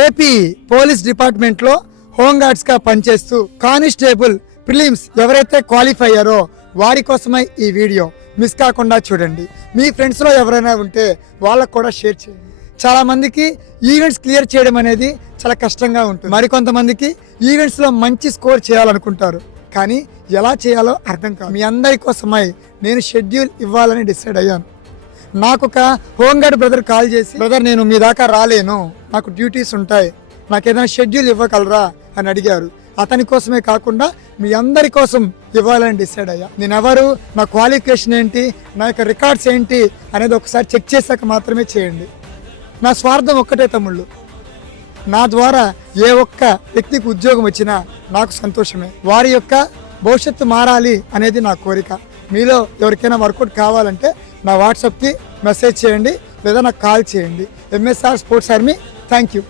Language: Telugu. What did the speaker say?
ఏపీ పోలీస్ డిపార్ట్మెంట్లో హోంగార్డ్స్గా పనిచేస్తూ కానిస్టేబుల్ ప్రిలిమ్స్ ఎవరైతే క్వాలిఫై అయ్యారో వారి కోసమై ఈ వీడియో మిస్ కాకుండా చూడండి. మీ ఫ్రెండ్స్లో ఎవరైనా ఉంటే వాళ్ళకు కూడా షేర్ చేయండి. చాలామందికి ఈవెంట్స్ క్లియర్ చేయడం అనేది చాలా కష్టంగా ఉంటుంది. మరికొంతమందికి ఈవెంట్స్లో మంచి స్కోర్ చేయాలనుకుంటారు, కానీ ఎలా చేయాలో అర్థం కాదు. మీ అందరి కోసమై నేను షెడ్యూల్ ఇవ్వాలని డిసైడ్ అయ్యాను. నాకు ఒక హోంగార్డ్ బ్రదర్ కాల్ చేసి, బ్రదర్ నేను మీ దాకా రాలేను, నాకు డ్యూటీస్ ఉంటాయి, నాకు ఏదైనా షెడ్యూల్ ఇవ్వగలరా అని అడిగారు. అతని కోసమే కాకుండా మీ అందరి కోసం ఇవ్వాలని డిసైడ్ అయ్యా. నేను ఎవరు, నా క్వాలిఫికేషన్ ఏంటి, నా యొక్క రికార్డ్స్ ఏంటి అనేది ఒకసారి చెక్ చేశాక మాత్రమే చేయండి. నా స్వార్థం ఒక్కటే తమ్ముళ్ళు, నా ద్వారా ఏ ఒక్క వ్యక్తికి ఉద్యోగం వచ్చినా నాకు సంతోషమే. వారి యొక్క భవిష్యత్తు మారాలి అనేది నా కోరిక. మీలో ఎవరికైనా వర్కౌట్ కావాలంటే నా వాట్సాప్కి మెసేజ్ చేయండి లేదా నాకు కాల్ చేయండి. MSR sports army. Thank you.